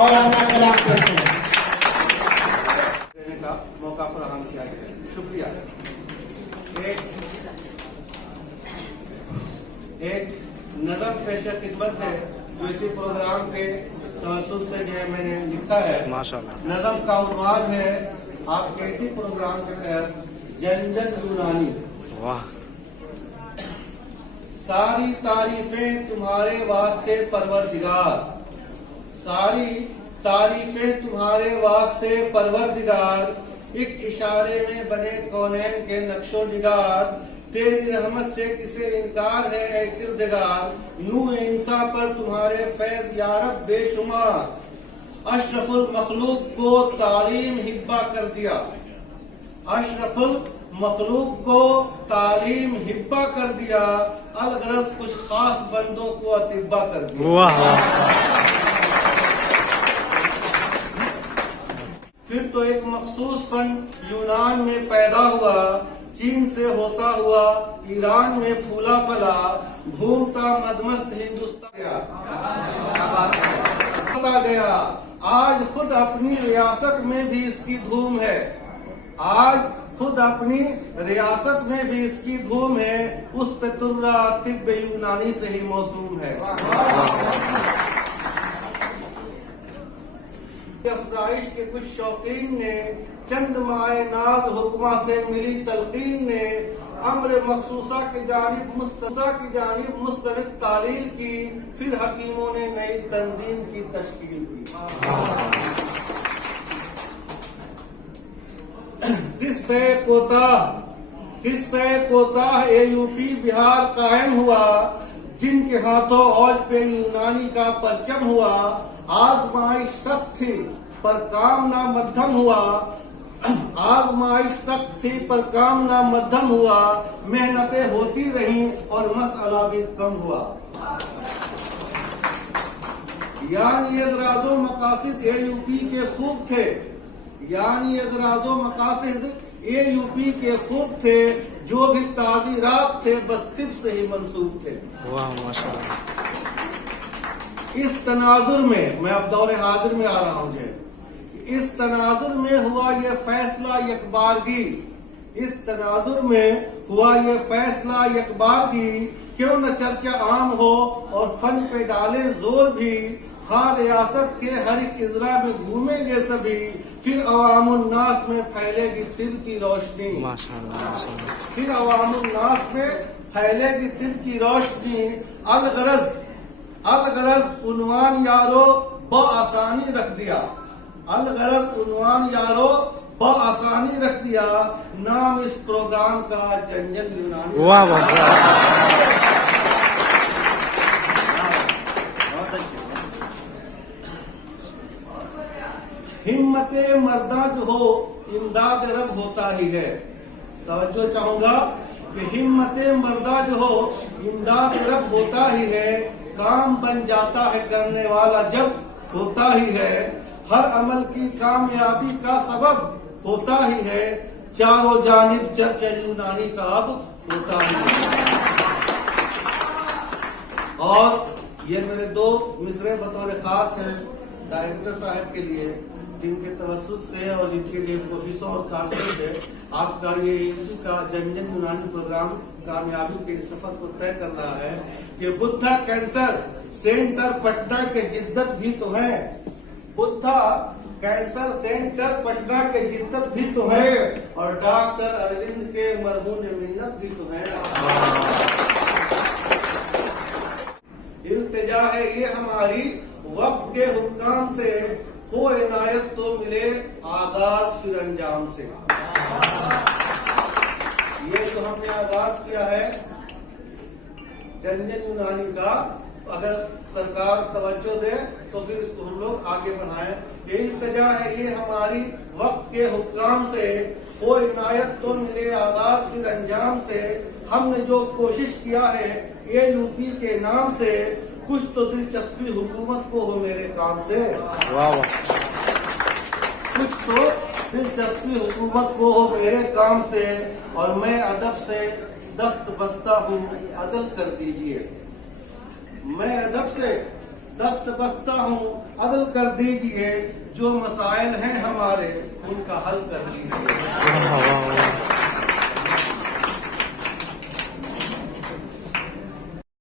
और अपना कलाम करते हैं। देने का मौका फराहम किया गया, शुक्रिया। एक नज़म पेशा खिदमत है जो इसी प्रोग्राम के तवज्जुह से जो है मैंने लिखा है। माशाअल्लाह। नज़म का उन्वान है आपके इसी प्रोग्राम के तहत जन जन यूनानी। वाह। सारी तारीफें तुम्हारे वास्ते परवरदिगार, सारी तारीफें तुम्हारे वास्ते परवरदिगार, एक इशारे में बने कौनैन के नक्शो निगार, तेरी रहमत से किसे इनकार है ऐ किरदगार, नूह इंसा पर तुम्हारे फैज यारब बेशुमार, अशरफुल मखलूक को तालीम हिब्बा कर दिया, अशरफुल मखलूक को तालीम हिब्बा कर दिया, अलगरज कुछ खास बंदों को अतिब्बा कर दिया। वाह। फिर तो एक मखसूस फन यूनान में पैदा हुआ, चीन से होता हुआ ईरान में फूला फला, घूमता मदमस्त हिंदुस्तान गया। आज खुद अपनी रियासत में भी इसकी धूम है, आज खुद अपनी रियासत में भी इसकी धूम है, उस पे तुर्रा तिब्ब यूनानी से ही मौसूम है। अफजाइश के कुछ शौकीन ने चंद माए नाज हुक्मा से मिली तलकीन ने, अम्र मखसूसा की जानिब मुस्तरद तालील की, फिर हकीमों ने नई तंजीम की तश्कील की। किस्से कोताह AUP बिहार कायम हुआ, जिनके हाथों औज पे यूनानी का परचम हुआ, आजमाइश सख्त थी पर काम ना मध्यम हुआ, आजमाइश सख्त थी पर काम ना मध्यम हुआ, मेहनतें होती रहीं और मसला भी कम हुआ। यानी अगराज़ो मकासिद AUP के खूब थे, यानी अगराज़ो मकासिद AUP के खूब थे, जो भी ताज़ीरात थे बस तिब से ही मंसूब थे। वाह माशाअल्लाह। इस तनाजुर में मैं अब दौरे हाजिर में आ रहा हूँ जी, इस तनाजुर में हुआ ये फैसला यकबारगी, इस तनाजुर में हुआ ये फैसला यकबारगी, क्यों न चर्चा आम हो और फन पे डाले जोर भी, हाँ रियासत के हर एक इजरा में घूमेंगे सभी, फिर अवामुन्नास में फैलेगी तिब की रोशनी, माशाअल्लाह माशाअल्लाह। फिर अवामुन्नास में फैलेगी तिब की रोशनी। अलगरज उन्वान यारो बआसानी रख दिया, अलगरज उन्वान यारो बआसानी रख दिया, नाम इस प्रोग्राम का जन जन यूनानी। वाह वाह। हिम्मते मर्दा जो हो इमदाद रब होता ही है। तवज्जो चाहूंगा कि हिम्मते मर्दा जो हो इमदाद रब होता ही है, काम बन जाता है करने वाला जब होता ही है, हर अमल की कामयाबी का सबब होता ही है, चारों जानिब चर्चा यूनानी का अब होता ही है। और ये मेरे दो मिसरे बतौर खास हैं डायरेक्टर साहब के लिए, जिनके तवज्जुह से और जिनके लिए कोशिशों और कामों से आपका ये का जन जन यूनानी प्रोग्राम कामयाबी के सफर को तय कर रहा है कि बुद्धा कैंसर सेंटर पटना के जिद्दत भी तो है, बुद्धा कैंसर सेंटर पटना के जिद्दत भी तो है, और डॉक्टर अरविंद के मरहूम मिन्नत भी तो है। इल्तिजा है ये हमारी वक्त के हुक्काम से, हो इनायत तो मिले आगाज फिर अंजाम से। ये तो हमने आगाज किया है जन जन यूनानी का, अगर सरकार तवज्जो दे तो फिर इसको हम लोग आगे बढ़ाएं। ये इल्तिजा है ये हमारी वक्त के हुक्काम से, हो इनायत तो मिले आगाज फिर अंजाम से, हमने जो कोशिश किया है AUP के नाम से, कुछ तो दिलचस्पी हुकूमत को हो मेरे काम से। वाह वाह। कुछ तो दिलचस्पी हुकूमत को हो मेरे काम से, और मैं अदब से दस्त बस्ता हूँ अदल कर दीजिए, मैं अदब से दस्त बस्ता हूँ, अदल कर दीजिए, जो मसाइल हैं हमारे उनका हल कर दीजिए। वाह वाह वाह